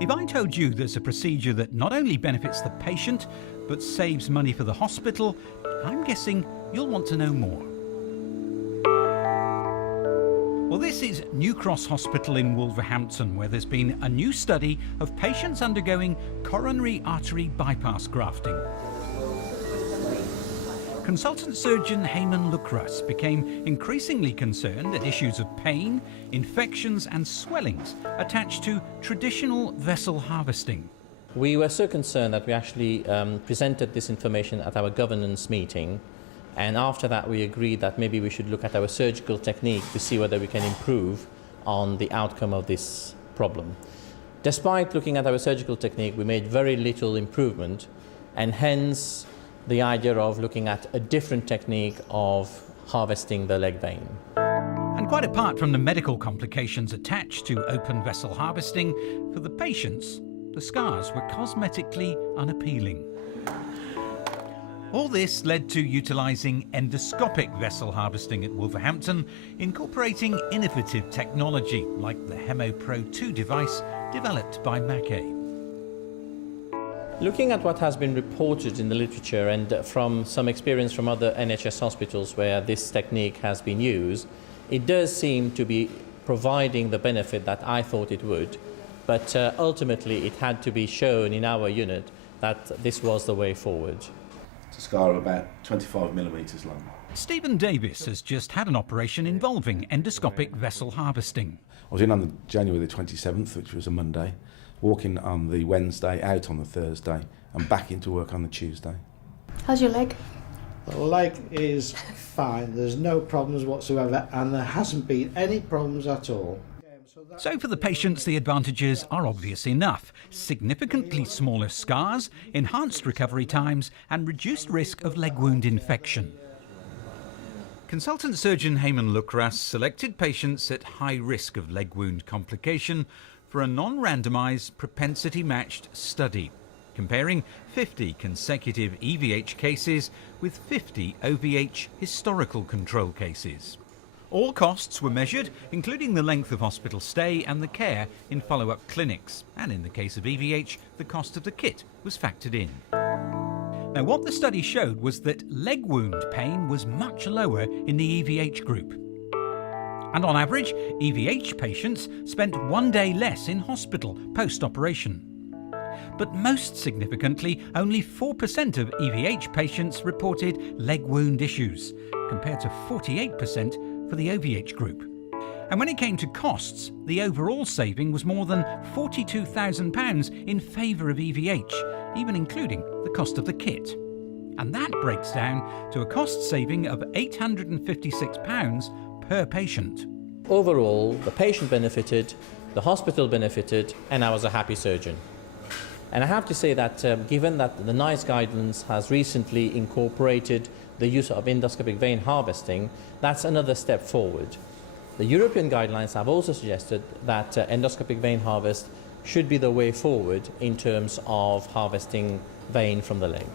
If I told you there's a procedure that not only benefits the patient, but saves money for the hospital, I'm guessing you'll want to know more. Well, this is New Cross Hospital in Wolverhampton, where there's been a new study of patients undergoing coronary artery bypass grafting. Consultant surgeon Heyman Lucras became increasingly concerned at issues of pain, infections and swellings attached to traditional vessel harvesting. We were so concerned that we actually presented this information at our governance meeting, and after that we agreed that maybe we should look at our surgical technique to see whether we can improve on the outcome of this problem. Despite looking at our surgical technique, we made very little improvement, and hence the idea of looking at a different technique of harvesting the leg vein. And quite apart from the medical complications attached to open vessel harvesting, for the patients, the scars were cosmetically unappealing. All this led to utilising endoscopic vessel harvesting at Wolverhampton, incorporating innovative technology like the Hemopro 2 device developed by Maquet. Looking at what has been reported in the literature and from some experience from other NHS hospitals where this technique has been used, it does seem to be providing the benefit that I thought it would, but ultimately it had to be shown in our unit that this was the way forward. It's a scar of about 25 millimetres long. Stephen Davis has just had an operation involving endoscopic vessel harvesting. I was in on January the 27th, which was a Monday, walking on the Wednesday, out on the Thursday, and back into work on the Tuesday. How's your leg? The leg is fine, there's no problems whatsoever, and there hasn't been any problems at all. So for the patients, the advantages are obvious enough. Significantly smaller scars, enhanced recovery times, and reduced risk of leg wound infection. Consultant surgeon Heyman Lucras selected patients at high risk of leg wound complication for a non-randomised, propensity-matched study, comparing 50 consecutive EVH cases with 50 OVH historical control cases. All costs were measured, including the length of hospital stay and the care in follow-up clinics, and in the case of EVH, the cost of the kit was factored in. Now, what the study showed was that leg wound pain was much lower in the EVH group. And on average, EVH patients spent 1 day less in hospital post-operation. But most significantly, only 4% of EVH patients reported leg wound issues, compared to 48% for the OVH group. And when it came to costs, the overall saving was more than £42,000 in favour of EVH, even including the cost of the kit. And that breaks down to a cost saving of £856 per patient. Overall, the patient benefited, the hospital benefited, and I was a happy surgeon. And I have to say that given that the NICE guidance has recently incorporated the use of endoscopic vein harvesting, that's another step forward. The European guidelines have also suggested that endoscopic vein harvest should be the way forward in terms of harvesting vein from the leg.